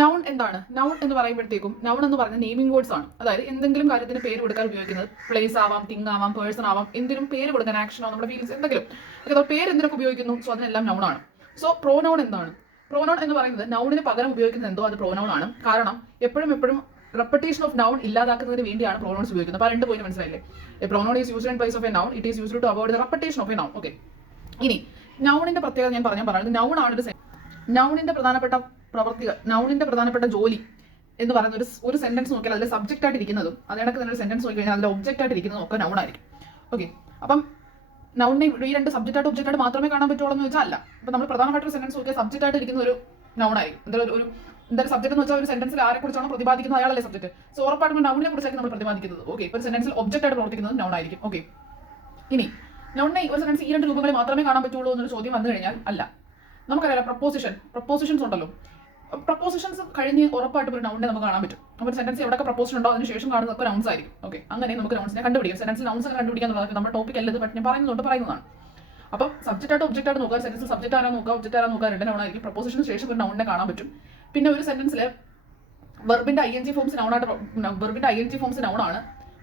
Noun എന്താണ്? Noun എന്ന് പറയുമ്പോഴത്തേക്കും നൗൺ എന്ന് പറഞ്ഞ നെയിമിംഗ് വേർഡ്സ് ആണ്. അതായത് എന്തെങ്കിലും കാര്യത്തിന് പേര് കൊടുക്കാൻ ഉപയോഗിക്കുന്നത്. പ്ലേസ് ആവാം, തിങ് ആവാം, പേഴ്സൺ ആവാം, എന്തിനും പേര് കൊടുക്കാൻ, ആക്ഷനോ നമ്മുടെ ഫീലിംഗ്സ് എന്തെങ്കിലും പേര് എന്തിനൊക്കെ ഉപയോഗിക്കുന്നു. സോ അതിനെല്ലാം നൗൺ ആണ്. സോ പ്രോനൗൺ എന്താണ്? പ്രോനൗൺ എന്ന് പറയുന്നത് നൗണിന് പകരം ഉപയോഗിക്കുന്നത് എന്തോ അത് പ്രോനൗൺ ആണ്. കാരണം എപ്പോഴും റെപ്പറ്റേഷൻ ഓഫ് നൗൺ ഇല്ലാതാക്കുന്നതിന് വേണ്ടിയാണ് പ്രോനൗൺസ് ഉപയോഗിക്കുന്നത്. അപ്പോൾ രണ്ട് പോയിന്റ് മനസ്സിലായില്ലേ? A pronoun is used in place of a noun. It is used to avoid the repetition of a noun. Okay, ഇനി നൗണിന്റെ പ്രത്യേകത ഞാൻ പറയുന്നത് നൗൺ ആണ് നൗണിന്റെ പ്രധാനപ്പെട്ട പ്രവർത്തികൾ, നൗണിന്റെ പ്രധാനപ്പെട്ട ജോലി എന്ന് പറയുന്ന ഒരു സെന്റൻസ് നോക്കിയാൽ അതിൽ സബ്ജക്റ്റ് ആയിട്ട് ഇരിക്കുന്നതും അതിനൊക്കെ തന്നെ ഒരു സെന്റൻസ് നോക്കി കഴിഞ്ഞാൽ അതിൽ ഒബ്ജക്റ്റ് ആയിട്ട് ഇരിക്കുന്നതും ഒക്കെ നൗൺ ആയിരിക്കും. ഓക്കെ, അപ്പം നൗണിനെ ഈ രണ്ട് സബ്ജക്റ്റ് ആയിട്ട് ഒബ്ജക്റ്റ് ആയിട്ട് മാത്രമേ കാണാൻ പറ്റുള്ളൂ എന്ന് വെച്ചാൽ അല്ല. അപ്പൊ നമ്മൾ പ്രധാനമായിട്ട് സെന്റൻസ് നോക്കിയാൽ സബ്ജക്റ്റ് ആയിട്ട് ഇരിക്കുന്ന ഒരു നൗൺ ആയിരിക്കും. എന്തായാലും സബ്ജക്ട് എന്ന് വെച്ചാൽ ഒരു സെന്റൻസിൽ ആരെ കുറിച്ചാണ് പ്രതിപാദിക്കുന്നത് അയാളല്ലേ സബ്ജക്ട്. സോ ഉറപ്പായിട്ടും നൗണിനെ കുറിച്ചായിരിക്കും നമ്മൾ പ്രതിപാദിക്കുന്നത്. ഓക്കെ, ഒരു സെന്റൻസിൽ ഒബ്ജക്റ്റ് ആയിട്ട് പ്രവർത്തിക്കുന്നത് നൗൺ ആയിരിക്കും. ഓക്കെ, ഇനി നൗണിനെ ഒരു സെന്റൻസ് ഈ രണ്ട് രൂപങ്ങളിൽ മാത്രമേ കാണാൻ പറ്റുള്ളൂ എന്നൊരു ചോദ്യം വന്നു കഴിഞ്ഞാൽ അല്ല. നമുക്കറിയാം പ്രപ്പോസിഷൻസ് ഉണ്ടല്ലോ. പ്രപ്പോസിഷൻസ് കഴിഞ്ഞ് ഉറപ്പായിട്ടും ഒരു നൗണിനെ നമുക്ക് കാണാൻ പറ്റും. ഒരു സെന്റൻസ് എവിടെ പ്രപ്പോസിഷൻ ഉണ്ടോ അതിന് ശേഷം കാണുന്നതൊക്കെ നൗൺസ് ആയിരിക്കും. ഓക്കെ, അങ്ങനെ നമുക്ക് നൗൺസിനെ കണ്ടുപിടിക്കാം. സെന്റൻസിൽ നൗൺസ് കണ്ടുപിടിക്കാൻ എന്നുള്ളത് നമ്മുടെ ടോപ്പിക് അല്ലത്, ബട്ട് ഞാൻ പറയുന്നതാണ്. അപ്പം സബ്ജക്റ്റ് ആയിട്ട് ഒബ്ജക്റ്റ് ആയിട്ട് നോക്കുക. സെന്റൻസിൽ സബ്ജക്റ്റ് ആരാ നോക്കുക, ഒബ്ജക്റ്റ് ആരാ നോക്കുക, രണ്ട് നൗൺ ആയിരിക്കും. പ്രപ്പോസിഷന് ശേഷം ഒരു നൗണിനെ കാണാൻ പറ്റും. പിന്നെ ഒരു സെന്റൻസിൽ വെർബിന്റെ ing ഫോംസ് നൗൺ ആണ്.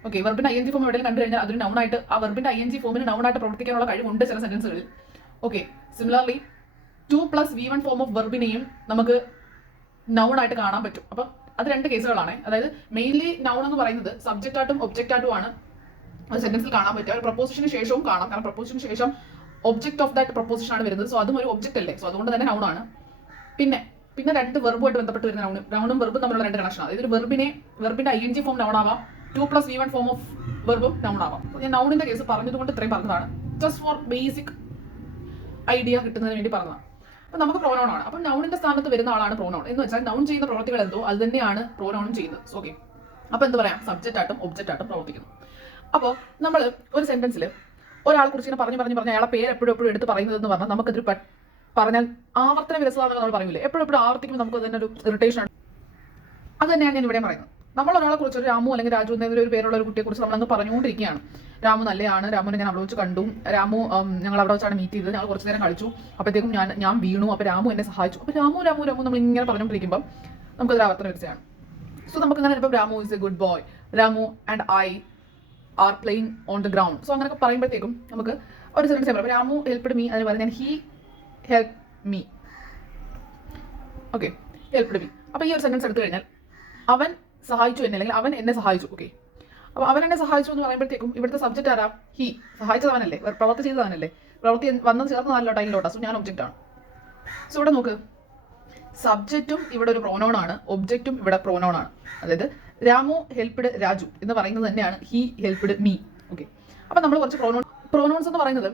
ഓക്കെ, വെർബിന്റെ ing ഫോം എവിടെയും കണ്ടു കഴിഞ്ഞാൽ അതൊരു നൗൺ ആയിട്ട്, ആ വെർബിന്റെ ing ഫോമിന് നൗൺ ആയിട്ട് പ്രവർത്തിക്കാനുള്ള കഴിവുണ്ട് ചില സെന്റൻസുകളിൽ. Okay, similarly 2 + V1 form of വെർബിനെയും നമുക്ക് നൗൺ ആയിട്ട് കാണാൻ പറ്റും. അപ്പം അത് രണ്ട് കേസുകളാണ്. അതായത് മെയിൻലി നൗൺ എന്ന് പറയുന്നത് സബ്ജക്റ്റ് ആയിട്ടും ഒബ്ജക്റ്റ് ആയിട്ടും ആണ് ഒരു സെന്റൻസിൽ കാണാൻ പറ്റുക. പ്രപ്പോസിഷന് ശേഷവും കാണാം, കാരണം പ്രപ്പോസിഷന് ശേഷം ഒബ്ജക്ട് ഓഫ് ദാറ്റ് പ്രപ്പോസിഷൻ ആണ് വരുന്നത്. സോ അതും ഒരു ഒബ്ജക്റ്റ് അല്ലേ, സോ അതുകൊണ്ട് തന്നെ നൗൺ ആണ്. പിന്നെ രണ്ട് വെർബുമായിട്ട് ബന്ധപ്പെട്ട് വരുന്ന നൗണും വെർബും തമ്മിലുള്ള രണ്ട് കണക്ഷൻ. അതായത് ഒരു വെർബിന്റെ ing ഫോം നൗൺ ആവാം, 2 + V1 ഫോം ഓഫ് വെർബും നൗൺ ആവാം. ഞാൻ നൗണിന്റെ കേസ് പറഞ്ഞതുകൊണ്ട് ഇത്രയും പറഞ്ഞതാണ്. ജസ്റ്റ് ഫോർ ബേസിക് ഐഡിയ കിട്ടുന്നതിന് വേണ്ടി പറഞ്ഞതാണ്. അപ്പൊ നമുക്ക് പ്രോനൗൺ ആണ്. അപ്പം നൗണിന്റെ സ്ഥാനത്ത് വരുന്ന ആളാണ് പ്രോനൗൺ. എന്ന് വെച്ചാൽ നൗൺ ചെയ്യുന്ന പ്രവർത്തികൾ എന്തോ അത് തന്നെയാണ് പ്രോനൗണും ചെയ്യുന്നത്. ഓക്കെ, അപ്പൊ എന്ത് പറയാം, സബ്ജക്റ്റ് ആയിട്ടും ഒബ്ജക്റ്റ് ആയിട്ടും പ്രവർത്തിക്കുന്നു. അപ്പോൾ നമ്മൾ ഒരു സെന്റൻസിൽ ഒരാളെ കുറിച്ച് ഇങ്ങനെ പറഞ്ഞു അയാളെ പേര് എപ്പോഴും എടുത്ത് പറയുന്നതെന്ന് പറഞ്ഞാൽ നമുക്കിതൊരു പറഞ്ഞാൽ ആവർത്തന വിരസതാണെന്ന് നമ്മൾ പറയൂലേ. എപ്പോഴും ആവർത്തിക്കുമ്പോൾ നമുക്ക് തന്നെ ഒരു ഇറിറ്റേഷൻ ആണ്. അത് തന്നെയാണ് ഞാൻ ഇവിടെ പറയുന്നത്. നമ്മൾ ഒരാളെ കുറിച്ച് ഒരു രാമു അല്ലെങ്കിൽ രാജു എന്നൊരു ഒരു പേരുള്ള ഒരു കുട്ടിയെ കുറിച്ച് നമ്മളങ്ങ് പറഞ്ഞുകൊണ്ടിരിക്കുകയാണ്. രാമു നല്ലതാണ്, രാമുവിനെ ഞാൻ അവിടെ വെച്ച് കണ്ടു, രാമു ഞങ്ങൾ അവിടെ വെച്ചാണ് മീറ്റ് ചെയ്തത്, ഞങ്ങൾ കുറച്ച് നേരം കളിച്ചു, അപ്പോഴത്തേക്കും ഞാൻ വീണു, അപ്പോൾ രാമു എന്നെ സഹായിച്ചു. അപ്പോൾ രാമു നമ്മൾ ഇങ്ങനെ പറഞ്ഞുകൊണ്ടിരിക്കുമ്പോൾ നമുക്കതൊരു ആവർത്തന വിരസയാണ്. സോ നമുക്ക് അങ്ങനെ ഇപ്പം Ramu is A good boy, Ramu and I are playing on the ground. So അങ്ങനെയൊക്കെ പറയുമ്പോഴത്തേക്കും നമുക്ക് ഒരു സെന്റൻസ് പറയാം, രാമു ഹെൽപ്ഡ് മീ, അതിന് പറഞ്ഞാൽ he help me. Okay, helped me. അപ്പോൾ ഈ ഒരു സെന്റൻസ് എടുത്തു കഴിഞ്ഞാൽ അവൻ സഹായിച്ചു എന്നെ, അല്ലെങ്കിൽ അവൻ എന്നെ സഹായിച്ചു. ഓക്കെ, അപ്പോൾ അവൻ എന്നെ സഹായിച്ചു എന്ന് പറയുമ്പോഴത്തേക്കും ഇവിടുത്തെ സബ്ജക്റ്റ് ആരാ? ഹി. സഹായിച്ചതവനല്ലേ, പ്രവൃത്തി ചെയ്തവനല്ലേ, പ്രവൃത്തി വന്നത് ചേർന്നതല്ലോ ടൈലിലോട്ടാ. സോ ഞാൻ ഒബ്ജക്റ്റ് ആണ്. സോ ഇവിടെ നോക്ക്, സബ്ജക്റ്റും ഇവിടെ ഒരു പ്രോനൗൺ ആണ്, ഒബ്ജക്റ്റും ഇവിടെ പ്രോനൗൺ ആണ്. അതായത് രാമു ഹെൽപ്ഡ് രാജു എന്ന് പറയുന്നത് തന്നെയാണ് ഹി ഹെൽപ്ഡ് മീ. ഓക്കെ, അപ്പം നമ്മൾ കുറച്ച് പ്രോനൗൺസ് എന്ന് പറയുന്നത്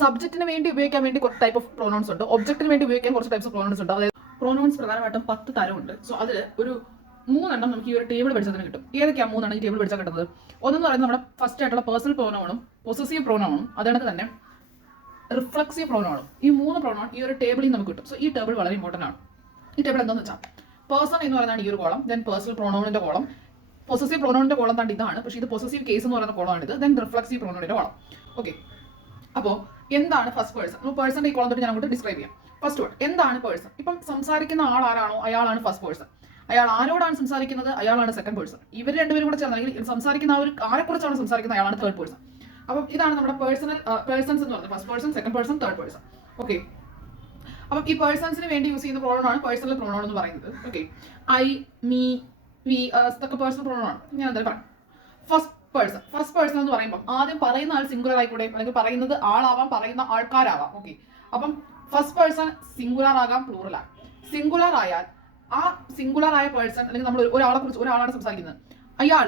സബ്ജക്റ്റിന് വേണ്ടി ഉപയോഗിക്കാൻ വേണ്ടി കുറച്ച് ടൈപ്പ് ഓഫ് പ്രോനൗൺസ് ഉണ്ട്, ഒബ്ജക്റ്റിന് വേണ്ടി ഉപയോഗിക്കാൻ കുറച്ച് ടൈപ്സ് ഓഫ് പ്രോനൗൺസ് ഉണ്ട്. അതായത് പ്രോനൗൺസ് പ്രധാനമായിട്ടും 10 തരമുണ്ട്. സോ അതിൽ ഒരു 3 എണ്ണം നമുക്ക് ഈ ഒരു ടേബിൾ പഠിച്ചതിന് കിട്ടും. ഏതൊക്കെയാണ് 3 ഈ ടേബിൾ പഠിച്ചാൽ കിട്ടുന്നത്? ഒന്നെന്ന് പറയുന്നത് നമ്മുടെ ഫസ്റ്റ് ആയിട്ടുള്ള പേഴ്സണൽ പ്രോനൗണും പൊസസീവ് പ്രോനൗണും അതുകൊണ്ട് തന്നെ റിഫ്ലക്സീവ് പ്രോനൗണും. ഈ 3 പ്രോനൗൺ ഈ ഒരു ടേബിളിൽ നമുക്ക് കിട്ടും. സോ ഈ ടേബിൾ വളരെ ഇമ്പോർട്ടൻ്റ് ആണ്. ഈ ടേബിൾ എന്താണെന്ന് വെച്ചാൽ പേഴ്സൺ എന്ന് പറയുന്നതാണ് ഈ ഒരു കോളം, ദെൻ പേഴ്സണൽ പ്രോനൗണിന്റെ കോളം, പൊസസീവ് പ്രോനൗണിന്റെ കോളം താണ്ട് ഇതാണ്, പക്ഷേ ഇത് പൊസസീവ് കേസ് എന്ന് പറയുന്ന കോളമാണിത്, ദെൻ റിഫ്ലക്സീവ് പ്രോനൗണിന്റെ കോളം. ഓക്കെ, അപ്പോൾ എന്താണ് ഫസ്റ്റ് പേഴ്സൺ? പേഴ്സന്റെ ഈ കോളം തൊട്ട് ഞാൻ അങ്ങോട്ട് ഡിസ്ക്രൈബ് ചെയ്യാം. ഫസ്റ്റ് വേർഡ് എന്താണ് പേഴ്സൺ? ഇപ്പം സംസാരിക്കുന്ന ആൾ ആരാണോ അയാളാണ് ഫസ്റ്റ് പേഴ്സൺ. അയാൾ ആരോടാണ് സംസാരിക്കുന്നത് അയാളാണ് സെക്കൻഡ് പേഴ്സൺ. ഇവർ രണ്ടുപേരും കൂടെ ചേർന്ന് അല്ലെങ്കിൽ സംസാരിക്കുന്ന ആ ഒരു ആരെക്കുറിച്ചാണ് സംസാരിക്കുന്നത് അയാളാണ് തേർഡ് പേഴ്സൺ. അപ്പം ഇതാണ് നമ്മുടെ പേഴ്സൺസ് എന്ന് പറയുന്നത്. First person, second person, third person. Okay, അപ്പം ഈ പേഴ്സൺസിന് വേണ്ടി യൂസ് ചെയ്യുന്ന പ്രോണൗൺ ആണ് പേഴ്സണൽ പ്രോണൗൺ എന്ന് പറയുന്നത്. ഓക്കെ, ഐ, മീ, വി ഇതൊക്കെ പേഴ്സണൽ പ്രോണൗൺ ആണ്. ഞാൻ എന്തായാലും പറയാം. ഫസ്റ്റ് പേഴ്സൺ എന്ന് പറയുമ്പോൾ ആദ്യം പറയുന്ന ആൾ സിംഗുലർ ആയിക്കൂടെ, അല്ലെങ്കിൽ പറയുന്നത് ആളാവാം, പറയുന്ന ആൾക്കാരാവാം. ഓക്കെ, അപ്പം ഫസ്റ്റ് പേഴ്സൺ സിംഗുലർ ആകാം, പ്ലൂറൽ ആകാം. സിംഗുലർ ആയാൽ ആ സിംഗുലർ ആയ പേഴ്സൺ, അല്ലെങ്കിൽ നമ്മൾ ഒരാളാണ് സംസാരിക്കുന്നത്, അയാൾ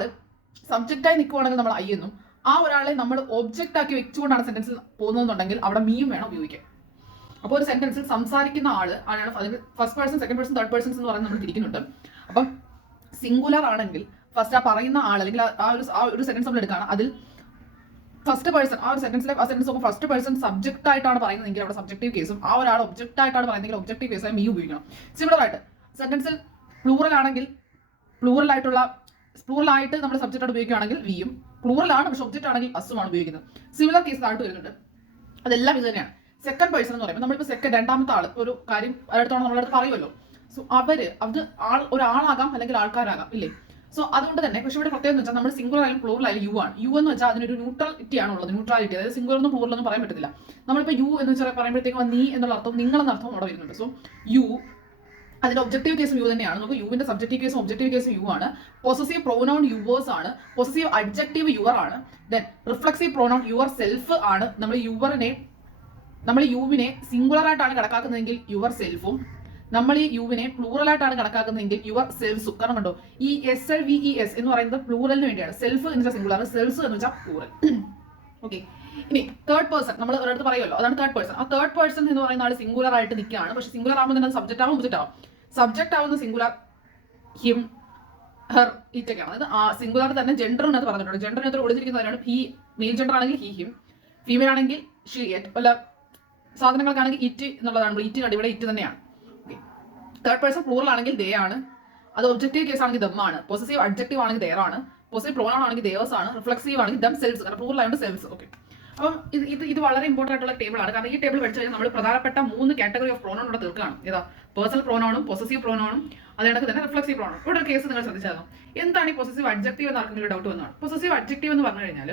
സബ്ജക്റ്റായി നിൽക്കുവാണെങ്കിൽ നമ്മൾ ഐ എന്നും, ആ ഒരാളെ നമ്മൾ ഒബ്ജക്റ്റ് ആക്കി വെച്ചുകൊണ്ടാണ് സെന്റൻസിൽ പോകുന്നതെന്നുണ്ടെങ്കിൽ അവിടെ മീയും വേണം ഉപയോഗിക്കാൻ. അപ്പോൾ ഒരു സെന്റൻസിൽ സംസാരിക്കുന്ന ആള് ആണ് first person, second person, third persons എന്ന് പറയുന്നത് നമ്മൾ തിരിക്കുന്നുണ്ട്. അപ്പം സിംഗുലർ ആണെങ്കിൽ ഫസ്റ്റ് ആ പറയുന്ന ആൾ അല്ലെങ്കിൽ ആ ഒരു സെന്റൻസ് നമ്മൾ എടുക്കുകയാണ്, അതിൽ ഫസ്റ്റ് പേഴ്സൺ ആ ഒരു സെന്റൻസിലെ ആ സെന്റൻസ് നോക്കുമ്പോൾ ഫസ്റ്റ് പേഴ്സൺ സബ്ജക്റ്റ് ആയിട്ടാണ് പറയുന്നതെങ്കിൽ അവിടെ സബ്ജക്റ്റീവ് കേസും, ആ ഒരാൾ ഒബ്ജക്റ്റ് ആയിട്ടാണ് പറയുന്നതെങ്കിൽ ഒബ്ജക്റ്റീവ് കേസായി മീ ഉപയോഗിക്കണം. സിമിലർ ആയിട്ട് സെന്റൻസിൽ പ്ലൂറൽ ആണെങ്കിൽ പ്ലൂറൽ ആയിട്ട് നമ്മൾ സബ്ജക്റ്റ് ആയിട്ട് ഉപയോഗിക്കുകയാണെങ്കിൽ വിയും, പ്ലൂറൽ ആണ് പക്ഷെ ഒബ്ജക്റ്റ് ആണെങ്കിൽ അസുമാണ് ഉപയോഗിക്കുന്നത്. സിമിലർ കേസ് ആയിട്ട് വരുന്നുണ്ട്. അതെല്ലാം ഇത് തന്നെയാണ്. സെക്കൻഡ് പേഴ്സൺ എന്ന് പറയുമ്പോൾ നമ്മളിപ്പോൾ രണ്ടാമത്തെ ആൾ ഒരു കാര്യം അടുത്താണ് നമ്മളടുത്ത് പറയുമല്ലോ. സോ അത് ഒരാളാകാം അല്ലെങ്കിൽ ആൾക്കാരാകാം ഇല്ലേ. സോ അതുകൊണ്ട് തന്നെ പക്ഷേ ഇവിടെ പ്രത്യേകം എന്ന് വെച്ചാൽ നമ്മൾ സിംഗുലർ ആയാലും പ്ലൂറൽ ആയാലും യു ആണ്. യു എന്ന് വെച്ചാൽ അതിനൊരു ന്യൂട്രാലിറ്റി ആണുള്ളത്, ന്യൂട്രാലിറ്റി. അതായത് സിംഗുലർ ഒന്നും പ്ലൂറൽ ഒന്നും പറയാൻ പറ്റത്തില്ല. നമ്മളിപ്പോൾ യു എന്ന് വെച്ചാൽ പറയുമ്പോഴത്തേക്കും നീ എന്നുള്ള അർത്ഥം നിങ്ങളെന്ന അർത്ഥം അവിടെ വരുന്നുണ്ട്. സോ യു അതിന്റെ ഒബ്ജക്റ്റീവ് കേസും യു തന്നെയാണ്. നമുക്ക് യുവിന്റെ സബ്ജക്റ്റീവ് കേസും ഒബ്ജക്റ്റീവ് കേസും യു ആണ്. പൊസസീവ് പ്രോനൗൺ യുവേഴ്സ് ആണ്. പൊസസീവ് അഡ്ജക്റ്റീവ് യുവർ ആണ്. Then reflexive pronoun your self ആണ്. നമ്മൾ യുവിനെ സിംഗുലർ ആയിട്ടാണ് കണക്കാക്കുന്നതെങ്കിൽ യുവർ സെൽഫും, നമ്മൾ ഈ യുവിനെ പ്ലൂറൽ ആയിട്ടാണ് കണക്കാക്കുന്നതെങ്കിൽ യുവർ സെൽസും. കാരണം കണ്ടോ, ഈ SLVES എന്ന് പറയുന്നത് പ്ലൂറലിന് വേണ്ടിയാണ്. സെൽഫ് എന്ന് വെച്ചാൽ സിംഗുലർ, സെൽസ് എന്ന് വെച്ചാൽ പ്ലൂറൽ. ഓക്കെ, ഇനി തേർഡ് പേഴ്സൺ നമ്മൾ ഒരിടത്ത് പറയുമല്ലോ, അതാണ് തേർഡ് പേഴ്സൺ. ആ തേർഡ് പേഴ്സൺ എന്ന് പറയുന്ന ആൾ സിംഗുലർ ആയിട്ട് നിൽക്കുകയാണ്. പക്ഷെ സിംഗുലർ ആകുമ്പോൾ തന്നെ സബ്ജക്റ്റ് ആവും ഒബ്ജക്റ്റ് ആവും. സബ്ജക്റ്റ് ആവുന്ന സിംഗുലർ ഹിം, ഹെർ, ഇറ്റൊക്കെയാണ്. അതായത് ആ സിംഗുലർ തന്നെ ജെൻഡറിനകത്ത് പറഞ്ഞിട്ടുണ്ട്. ജെൻഡറിനകത്ത് കൊടുത്തിരിക്കുന്നവരാണ് ഹി, മെയിൽ ജെൻഡർ ആണെങ്കിൽ ഹി ഹിം, ഫീമെയിൽ ആണെങ്കിൽ ഷീ ഇറ്റ്, വല്ല സാധനങ്ങൾക്കാണെങ്കിൽ ഇറ്റ് എന്നുള്ളതാണ്. ഇറ്റ് ഇവിടെ ഇറ്റ് തന്നെയാണ്. തേർഡ് പേഴ്സൺ പ്ലൂറൽ ആണെങ്കിൽ ദേ ആണ്. അത് ഒബ്ജക്റ്റീവ് കേസ് ആണെങ്കിൽ ദം ആണ്. പൊസസീവ് അഡ്ജക്റ്റീവ് ആണെങ്കിൽ ദേർ ആണ്. പൊസസീവ് പ്രോനൗൺ ആണെങ്കിൽ ദേവേഴ്സ് ആണ്. റിഫ്ലക്സീവ് ആണെങ്കിൽ ദം സെൽസ്. കാരണം പ്ലൂറൽ ആയതുകൊണ്ട് സെൽസ്. ഓക്കെ, അപ്പം ഇത് വളരെ ഇമ്പോർട്ടൻ്റ് ആയിട്ടുള്ള ടേബിൾ ആണ്. കാരണം ഈ ടേബിൾ പഠിച്ചു കഴിഞ്ഞാൽ നമ്മൾ പ്രധാനപ്പെട്ട 3 കാറ്റഗറി ഓഫ് പ്രോനൗൺ ഇവിടെ തീർക്കുകയാണ്. ഏതാ? പേഴ്സണൽ പ്രോനൗണും പൊസസീവ് പ്രോനൗണും അതേകണക്ക് തന്നെ റിഫ്ലക്സീവ് പ്രോനൗൺ. ഇവിടെ ഒരു കേസ് നിങ്ങൾ ശ്രദ്ധിച്ചായിരുന്നു. എന്താണ് ഈ പൊസസീവ് അഡ്ജക്റ്റീവ് എന്ന് ആർക്കെങ്കിലും ഡൗട്ട് വന്നതാണ്. പൊസസീവ് അഡ്ജക്റ്റീവ് എന്ന് പറഞ്ഞു കഴിഞ്ഞാൽ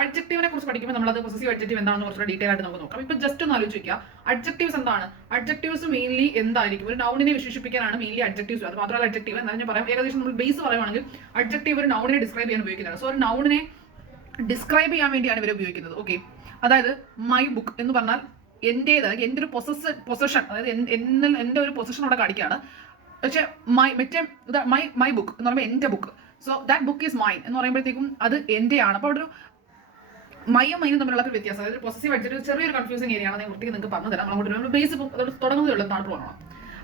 അഡ്ജക്റ്റീവിനെ കുറിച്ച് പഠിക്കുമ്പോൾ നമ്മൾ അത് പൊസസീവ് അഡ്ജക്റ്റീവ് എന്താണെന്ന് കുറച്ചുകൂടെ ഡീറ്റെയിൽ ആയിട്ട് നമുക്ക് നോക്കാം. ഇപ്പൊ ജസ്റ്റ് ഒന്ന് ആലോചിക്കുക, അഡ്ജക്റ്റീവ്സ് എന്താണ്? അഡ്ജക്റ്റീവ്സ് മെയിൻലി എന്തായിരിക്കും? ഒരു നൗണിനെ വിശേഷിപ്പിക്കാനാണ് മെയിൻലി അഡ്ജക്റ്റീവ്സ്. അത് മാത്രമല്ല അഡ്ജക്റ്റീവ് എന്താണെന്ന് ഞാൻ പറയാം. ഏകദേശം നമ്മൾ ബേസ് പറയുവാണെങ്കിൽ അഡ്ജക്റ്റീവ് ഒരു നൗണിനെ ഡിസ്ക്രൈബ് ചെയ്യാൻ ഉപയോഗിക്കുന്നതാണ്. സോ ഒരു നൗണിനെ ഡിസ്ക്രൈബ് ചെയ്യാൻ വേണ്ടിയാണ് ഇവർ ഉപയോഗിക്കുന്നത്. ഓക്കെ, അതായത് മൈ ബുക്ക് എന്ന് പറഞ്ഞാൽ എന്റേത്, എൻ്റെ ഒരു പൊസഷൻ, അതായത് എൻ്റെ ഒരു പൊസഷൻ അവിടെ കാണിക്കുകയാണ്. പക്ഷെ മൈ ബുക്ക് എന്ന് പറയുമ്പോൾ എൻ്റെ book. So that book is mine എന്ന് പറയുമ്പോഴത്തേക്കും അത് എന്റെയാണ്. അപ്പോൾ അവിടെ ഒരു മൈയും മൈനും തമ്മിലുള്ള ഒരു വ്യത്യാസം, അതായത് പൊസസീവ് അഡ്ജക്റ്റീവ് ചെറിയൊരു കൺഫ്യൂസിംഗ് ഏരിയ ആണ്. ഞാൻ വൃത്തിക്ക് നിങ്ങൾക്ക് പറഞ്ഞു തരാം. അങ്ങോട്ട് ബേസ് തുടങ്ങുന്നതേ എന്താണ് പ്രോനൗൺ.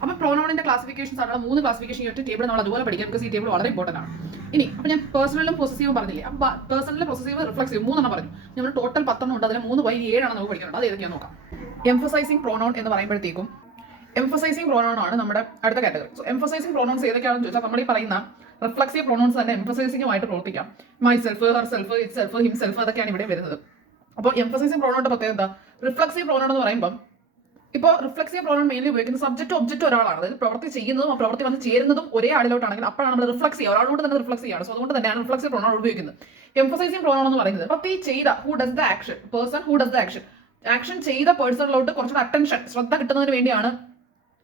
അപ്പോൾ പ്രോനൗണിന്റെ ക്ലാസിഫിക്കേഷൻസ് ആണ് 3 ക്ലാസിഫിക്കേഷൻ ഈ ഒറ്റ ടേബിൾ നമ്മൾ അതുപോലെ പഠിക്കാം. ബിക്കോസ് ഈ ടേബിൾ വളരെ ഇമ്പോർട്ടൻ്റ് ആണ്. ഇനി അപ്പോൾ ഞാൻ പേഴ്സണലും പൊസസീവും പറഞ്ഞില്ലേ. അപ്പോൾ പേഴ്സണലും പൊസസീവ് റിഫ്ലക്സീവ് 3 പറഞ്ഞു. നമ്മൾ ടോട്ടൽ 10 ഉണ്ട്. അതിൽ 3 ബൈ 7 ആണ് നമുക്ക് പഠിക്കുന്നത്. അത് ഏതൊക്കെയാണ് നോക്കാം. എംഫസൈസിങ് പ്രോനൗൺ എന്ന് പറയുമ്പോഴത്തേക്കും എംഫസൈസിങ് പ്രോനൗൺ ആണ് നമ്മുടെ അടുത്ത കാറ്റഗറി. സോ എംഫസൈസിങ് പ്രോനൗൺസ് ഏതൊക്കെയാണെന്ന് ചോദിച്ചാൽ നമ്മൾ ഈ പറയുന്ന റിഫ്ലക്സീവ് പ്രോനൗൺസ് തന്നെ എംഫസൈസിംഗുമായിട്ട് പ്രവർത്തിക്കാം. My self, her self, it self, him self, അതൊക്കെയാണ് ഇവിടെ വരുന്നത്. അപ്പോൾ എംഫസൈസിംഗ് പ്രോനൗണിന്റെ പ്രത്യേകത എന്താ? റിഫ്ലക്സീവ് പ്രോനൗൺ എന്ന് പറയുമ്പോൾ ഇപ്പോൾ റിഫ്ലക്സീവ് പ്രോനൗൺ മെയിൻലി ഉപയോഗിക്കുന്നത് സബ്ജക്റ്റ് ഒബ്ജക്റ്റ് ഒരാളാണ്. അതായത് പ്രവൃത്തി ചെയ്യുന്നതും ആ പ്രവൃത്തി വന്ന് ചേരുന്നതും ഒരേ ആളിലോട്ടാണെങ്കിൽ അപ്പോഴാണ് നമ്മൾ റിഫ്ലക്സ് ചെയ്യുക, ഒരാളോട് തന്നെ റിഫ്ലക്സ് ചെയ്യാണ്. സോ അതുകൊണ്ട് തന്നെയാണ് റിഫ്ലക്സീവ് പ്രോനൗൺ ഉപയോഗിക്കുന്നത്. എംഫസൈസിംഗ് പ്രോനൗൺ എന്ന് പറയുന്നത് അപ്പോൾ ഈ ചെയ്ത who does the action, person who does the action ചെയ്ത പേഴ്സണിലോട്ട് കുറച്ചുകൂടെ അറ്റൻഷൻ, ശ്രദ്ധ കിട്ടുന്നതിന് വേണ്ടിയാണ്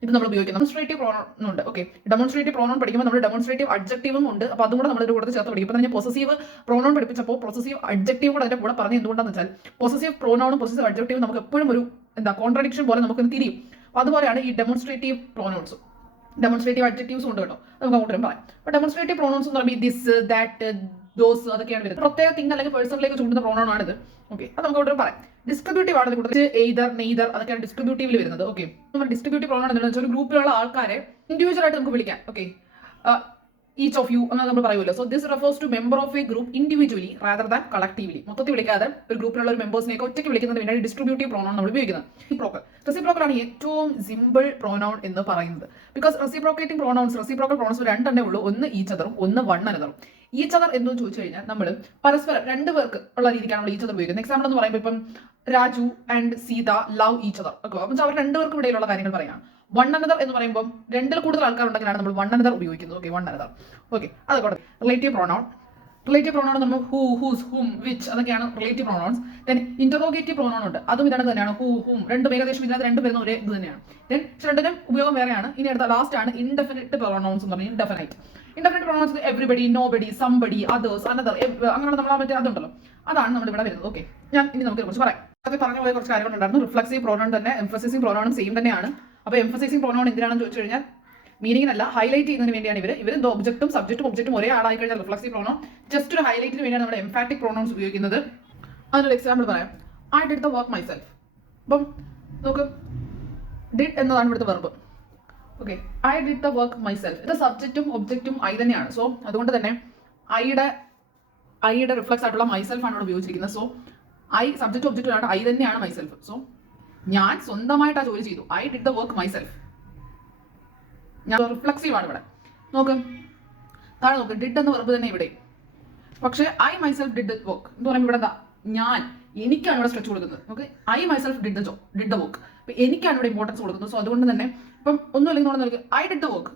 ഇത് നമ്മൾ ഉപയോഗിക്കുന്നത്. ഡെമോൺസ്ട്രേറ്റീവ് പ്രോനൗൺ ഉണ്ട്. ഓക്കെ, ഡെമോൺസ്ട്രേറ്റീവ് പ്രോനൗൺ പഠിക്കുമ്പോൾ നമ്മൾ ഡെമോൺസ്ട്രേറ്റീവ് അഡ്ജക്റ്റീവും ഉണ്ട്. അപ്പോൾ അതും കൂടെ നമ്മൾ ഇതിന്റെ കൂടെ ചേർത്ത് പഠിക്കും. ഇപ്പോൾ ഞാൻ പൊസസീവ് പ്രോനൗൺ പഠിപ്പിച്ചപ്പോൾ പൊസസീവ് അഡ്ജക്റ്റീവ് കൂടെ അതിന്റെ കൂടെ പറഞ്ഞ് എന്തുകൊണ്ടാണെന്ന് വെച്ചാൽ പൊസസീവ് പ്രോനൗണും പൊസസീവ് അഡ്ജക്റ്റീവും നമുക്ക് എപ്പോഴും ഒരു കോൺട്രഡിക്ഷൻ പോലെ നമുക്ക് തിരിയും. അതുപോലെയാണ് ഈ ഡെമോൺസ്ട്രേറ്റീവ് പ്രോനൗൺസും. ഡെമോൺസ്ട്രേറ്റീവ് അഡ്ജക്റ്റീവ്സും ഉണ്ട് കേട്ടോ, നമുക്ക് അങ്ങോട്ടും പറയാം. അപ്പോൾ ഡെമോൺസ്ട്രേറ്റീവ് പ്രോനൗൺസ് എന്ന് പറയുമ്പോൾ ദിസ്, ദാറ്റ്, ദോസ് അതൊക്കെയാണ് വരുന്നത്. പ്രത്യേക തിങ് അല്ലെങ്കിൽ പേഴ്സണിലേക്ക് ചൂണ്ടുന്ന പ്രോനൗൺ ആണിത്. ഓക്കെ, അത് നമുക്ക് അവിടെ പറയാം. ഡിസ്ട്രിബ്യൂട്ടീവ് ആണ് കൂടുതൽ എയ്തർ, നെയ്തർ അതൊക്കെയാണ് ഡിസ്ട്രിബ്യൂട്ടീവിൽ വരുന്നത്. ഓക്കെ, നമ്മൾ ഡിസ്ട്രിബ്യൂട്ടീവ് പ്രോനൗൺ എന്താണെന്ന് വെച്ചാൽ ഒരു ഗ്രൂപ്പിലുള്ള ആൾക്കാരെ ഇൻഡിവിജ്വൽ ആയിട്ട് നമുക്ക് വിളിക്കാം. ഓക്കെ, ഈച്ച് ഓഫ് യു അങ്ങനെ നമ്മൾ പറയുമല്ലോ. So this refers to member of a group individually rather than collectively. മൊത്തത്തിൽ വിളിക്കാതെ ഒരു ഗ്രൂപ്പിലുള്ള ഒരു മെമ്പേഴ്സിനെയൊക്കെ ഒറ്റയ്ക്ക് വിളിക്കുന്നതിന് വേണ്ടി ഡിസ്ട്രിബ്യൂട്ടീവ് പ്രോനൗൺ നമ്മൾ ഉപയോഗിക്കുന്നത്. റെസിപ്രോക്കൽ ആണ് ഏറ്റവും സിമ്പിൾ പ്രോനൗൺ എന്ന് പറയുന്നത്. ബിക്കോസ് റെസിപ്രോക്കേറ്റിംഗ് പ്രോനൗൺസ് രണ്ടെണ്ണേ ഉള്ളൂ. ഒന്ന് ഈച്ച് അതറും, ഒന്ന് വൺ അനദറും. ഈച്ച് അതർ എന്ന് ചോദിച്ചു കഴിഞ്ഞാൽ നമ്മൾ പരസ്പരം 2 പേർക്ക് ഉള്ള രീതിക്കാണ് നമ്മൾ ഈച്ച് അതർ ഉപയോഗിക്കുന്നത്. എക്സാമ്പിൾ എന്ന് പറയുമ്പോൾ ഇപ്പം Raju and Sita love each other. Okay, അപ്പം അവർ 2 പേർക്കും ഇടയിലുള്ള കാര്യങ്ങൾ പറയാം. വൺ അനദർ എന്ന് പറയുമ്പോൾ 2-ൽ കൂടുതൽ ആൾക്കാരുണ്ടെങ്കിലാണ് നമ്മൾ വൺ അനദർ ഉപയോഗിക്കുന്നത്. Okay, one another. ഓക്കെ, അതൊക്കെ റിലേറ്റീവ് പ്രോനൗൺ നമ്മൾ ഹൂ, ഹൂസ്, ഹൂം, വിച്ച് അതൊക്കെയാണ് relative pronouns. Then interrogative pronoun ഉണ്ട്. അതും ഇതാണ് തന്നെയാണ്. ഹൂ, ഹൂം രണ്ടും ഏകദേശം ഇതിനകത്ത് 2 വരുന്ന ഒരേ ഇത് തന്നെയാണ്. ദെൻ രണ്ടിനും ഉപയോഗം വേറെയാണ്. ഇനി അടുത്ത ലാസ്റ്റ് ആണ് ഇൻഡെഫിനിറ്റ് പ്രോനൗൺസ് എന്ന് പറഞ്ഞാൽ indefinite pronouns everybody, nobody, somebody, others, another അങ്ങനെ നമ്മൾ മറ്റേ അതുണ്ടല്ലോ, അതാണ് നമ്മൾ ഇവിടെ വരുന്നത്. ഓക്കെ, ഇനി നമുക്ക് കുറിച്ച് പറയാം. അതൊക്കെ പറഞ്ഞു പോയ കുറച്ച് കാര്യങ്ങളുണ്ടായിരുന്നു. റിഫ്ലക്സീവ് പ്രോനൗൺ തന്നെ എംഫസൈസിംഗ് പ്രോനൗണും സെയിം തന്നെയാണ്. അപ്പോൾ എംഫസൈസിംഗ് പ്രോനൗൺ എന്തിനാണെന്ന് ചോദിച്ചു കഴിഞ്ഞാൽ മീനിങ്ങിനല്ല, ഹൈലൈറ്റ് ചെയ്യുന്നതിന് വേണ്ടിയാണ് ഇവർ ഒബ്ജക്റ്റും സബ്ജക്റ്റും ഒരേ ആളായി കഴിഞ്ഞാൽ റിഫ്ലക്സീവ് പ്രോനൗൺ. ജസ്റ്റ് ഒരു ഹൈലൈറ്റിന് വേണ്ടിയാണ് നമ്മുടെ എംഫാറ്റിക് പ്രോനൗൺസ് ഉപയോഗിക്കുന്നത്. അതിനൊരു എക്സാമ്പിൾ പറയാം. I did the work myself. അപ്പം നമുക്ക് ഡിഡ് എന്നതാണ് ഇവിടുത്തെ verb. Okay, I did the work myself. ഇത് സബ്ജക്റ്റും ഒബ്ജക്റ്റും ഐ തന്നെയാണ്. സോ അതുകൊണ്ട് തന്നെ ഐയുടെ റിഫ്ലക്സ് ആയിട്ടുള്ള മൈസെൽഫ് ആണ് ഇവിടെ ഉപയോഗിച്ചിരിക്കുന്നത്. സോ ഐ സബ്ജക്റ്റും ഒബ്ജക്റ്റും ആണ്, ഐ തന്നെയാണ് മൈസെൽഫ്. സോ ഞാൻ സ്വന്തമായിട്ട് ആ ജോലി ചെയ്തു. I did the work myself. ഞാൻ റിഫ്ലക്സീവ് ആണ് ഇവിടെ. നോക്ക് താഴെ നോക്ക്, ഡിഡ് എന്ന വെർബ് തന്നെ ഇവിടെ. പക്ഷേ I myself did the work എന്ന് പറയുമ്പോൾ ഇവിടെ എന്താ, എനിക്കാണ് ഇവിടെ സ്ട്രെച്ച് കൊടുക്കുന്നത്. Okay, I myself did the work. ഇപ്പം എനിക്കാണ് ഇവിടെ ഇമ്പോർട്ടൻസ് കൊടുക്കുന്നത്. സോ അതുകൊണ്ട് തന്നെ ഇപ്പം ഒന്നും അല്ലെങ്കിൽ നമുക്ക് ഐ ഡിഡ് ദ വർക്ക്,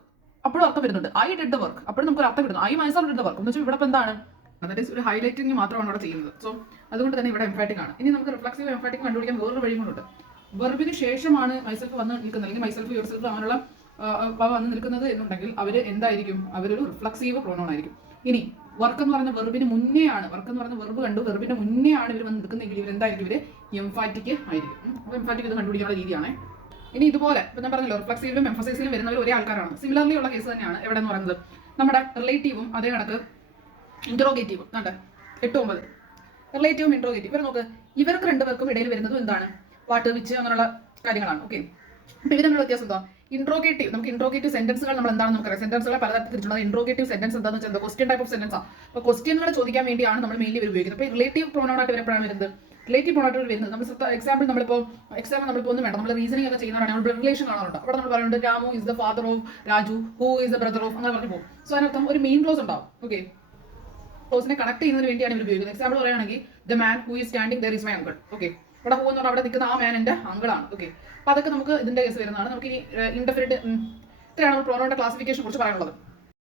അപ്പോഴും അർത്ഥം വരുന്നുണ്ട്. ഐ ഡിഡ് ദ വർക്ക്, അപ്പോഴും നമുക്ക് ഒരു അർത്ഥം കിട്ടുന്നു. I myself did the work എന്ന് വെച്ചാൽ ഇവിടെ ഇപ്പം എന്താണ്, അതായത് ഒരു ഹൈലൈറ്റിംഗ് മാത്രമാണ് ഇവിടെ ചെയ്യുന്നത്. സോ അതുകൊണ്ട് തന്നെ ഇവിടെ എംഫാറ്റിക് ആണ്. ഇനി നമുക്ക് റിഫ്ലക്സീവ് എംഫാറ്റിക് കണ്ടുപിടിക്കാൻ വേറൊരു വഴിയും കൊണ്ടുണ്ട്. വെർബിന് ശേഷമാണ് മൈസെൽഫ് വന്ന് നിൽക്കുന്നത്, അല്ലെങ്കിൽ മൈസെൽഫ് യുവർ സെൽഫ് അങ്ങനെയുള്ള വന്ന് നിൽക്കുന്നത് എന്നുണ്ടെങ്കിൽ അവർ എന്തായിരിക്കും, അവരൊരു റിഫ്ലക്സീവ് പ്രോണൗൺ ആയിരിക്കും. ഇനി വർക്ക് എന്ന് പറഞ്ഞ വെർബിന് മുന്നേ ആണ്, വർക്ക് എന്ന് പറഞ്ഞ വെർബ് കണ്ടു, വെർബിന്റെ മുന്നേ ആണ് ഇവർ വന്ന് നിൽക്കുന്നതെങ്കിൽ ഇവർ എന്തായിരിക്കും, ഇവർ എംഫാറ്റിക് ആയിരിക്കും. അപ്പോൾ എംഫാറ്റിക് ഇത് കണ്ടുപിടിക്കാനുള്ള രീതിയാണ്. ഇനി ഇതുപോലെ ഇപ്പം ഞാൻ പറഞ്ഞല്ലോ റിഫ്ലക്സീവിലും എംഫസൈസിലും വരുന്നവർ ഒരേ ആൾക്കാരാണ്. സിമിലർലി ഉള്ള കേസ് തന്നെയാണ് എവിടെ എന്ന് പറയുന്നത് നമ്മുടെ റിലേറ്റീവും അതേ കണക്ക് ഇൻട്രോഗേറ്റീവും. ഉണ്ട് 8, 9 റിലേറ്റീവും ഇൻട്രോഗേറ്റീവ്. ഇവർ നോക്ക്, ഇവർക്ക് രണ്ടുപേർക്കും ഇടയിൽ വരുന്നതും എന്താണ്, വാട്ട്, വിച്ച് അങ്ങനെയുള്ള കാര്യങ്ങളാണ്. ഓക്കെ, അപ്പോൾ ഇവർ തമ്മിലുള്ള വ്യത്യാസം എന്താ? ഇൻട്രോഗേറ്റീവ്, നമുക്ക് ഇൻട്രോഗേറ്റീവ് സെന്റൻസുകൾ നമ്മൾ എന്താണെന്ന് നമുക്കറിയാം. സെന്റൻസുകളെ പലതരത്തിൽ തിരിച്ചുള്ളത്. ഇൻട്രോഗേറ്റീവ് സെന്റൻസ് എന്താണെന്ന് വെച്ചാൽ ക്വസ്റ്റ്യൻ ടൈപ്പ് ഓഫ് സെന്റൻസ് ആണ്. അപ്പോൾ ക്വസ്റ്റ്യനുകൾ ചോദിക്കാൻ വേണ്ടിയാണ് നമ്മൾ മെയിൻലി ഉപയോഗിക്കുന്നത്. അപ്പോൾ റിലേറ്റീവ് പ്രോണൗൺ ആയിട്ട് എപ്പോഴാണ് വരുന്നത്, റിലേറ്റീവ് പ്രോണൗൺ വരുന്നത് നമ്മൾ എക്സാമ്പിൾ നമ്മളിപ്പോൾ ഒന്നും വേണ്ട, നമ്മൾ റീസണിംഗ് ഒക്കെ ചെയ്യുന്നതാണ്, നമ്മൾ റിലേഷൻ കാണാറുണ്ട്. അവിടെ നമ്മൾ പറയുന്നത് Ramu is the father of Raju, who is the brother of, അങ്ങനെ പറഞ്ഞു പോകും. സോ അതിനർത്ഥം ഒരു മെയിൻ ക്ലോസ് ഉണ്ടാവും. ഓക്കെ, ക്ലോസിനെ കണക്ട് ചെയ്യുന്നതിന് വേണ്ടിയാണ് ഇവർ ഉപയോഗിക്കുന്നത്. എക്സാമ്പിൾ പറയുകയാണെങ്കിൽ the man who is standing there is my uncle. Okay, ഇവിടെ ഹൂ എന്ന് പറഞ്ഞാൽ അവിടെ നിൽക്കുന്ന ആ മാൻ എൻ്റെ അങ്കിളാണ്. ഓക്കെ, അപ്പോൾ അതൊക്കെ നമുക്ക് ഇതിന്റെ കേസ് വരുന്നതാണ്. നമുക്ക് ഇനി ഇൻഡെഫിനിറ്റ് ഇത്രയാണ് നമ്മൾ പ്രോണൗണിന്റെ ക്ലാസിഫിക്കേഷനെ കുറിച്ച് പറയാനുള്ളത്.